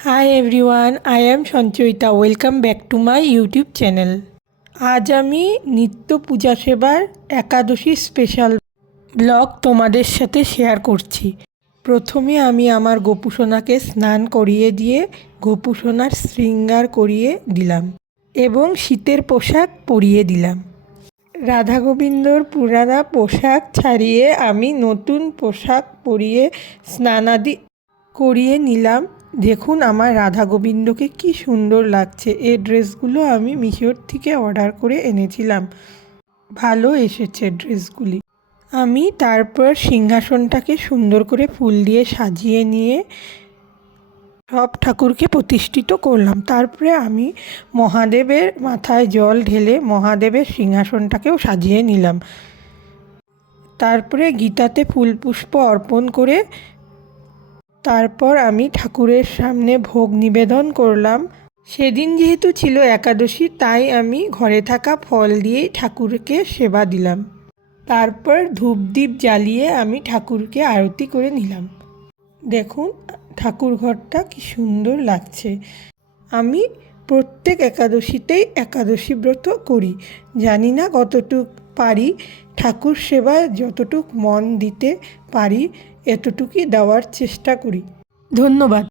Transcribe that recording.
Hi everyone, I am Sanchayita. Welcome back to my YouTube channel. আজ আমি নিত্য পূজা সেবার একাদশী স্পেশাল ব্লগ তোমাদের সাথে শেয়ার করছি। প্রথমে আমি আমার গোপুসোনাকে স্নান করিয়ে দিয়ে গোপুসোনার শৃঙ্গার করিয়ে দিলাম এবং শীতের পোশাক পরিয়ে দিলাম। রাধা গোবিন্দর পুরানা পোশাক ছাড়িয়ে আমি নতুন পোশাক পরিয়ে স্নানাদি করিয়ে নিলাম। দেখুন আমার রাধা গোবিন্দকে কি সুন্দর লাগছে। এই ড্রেসগুলো আমি মিশোর থেকে অর্ডার করে এনেছিলাম, ভালো এসেছে ড্রেসগুলি। আমি তারপর সিংহাসনটাকে সুন্দর করে ফুল দিয়ে সাজিয়ে নিয়ে সব ঠাকুরকে প্রতিষ্ঠিত করলাম। তারপরে আমি মহাদেবের মাথায় জল ঢেলে মহাদেবের সিংহাসনটাকেও সাজিয়ে নিলাম। তারপরে গীতাতে ফুল পুষ্প অর্পণ করে তারপর আমি ঠাকুরের সামনে ভোগ নিবেদন করলাম। সেদিন যেহেতু ছিল একাদশী, তাই আমি ঘরে থাকা ফল দিয়েই ঠাকুরকে সেবা দিলাম। তারপর ধূপদীপ জ্বালিয়ে আমি ঠাকুরকে আরতি করে নিলাম। দেখুন ঠাকুর ঘরটা কি সুন্দর লাগছে। আমি প্রত্যেক একাদশীতেই একাদশী ব্রত করি। জানি না কতটুক পারি, ঠাকুর সেবায় যতটুক মন দিতে পারি এতটুকুই দেওয়ার চেষ্টা করি। ধন্যবাদ।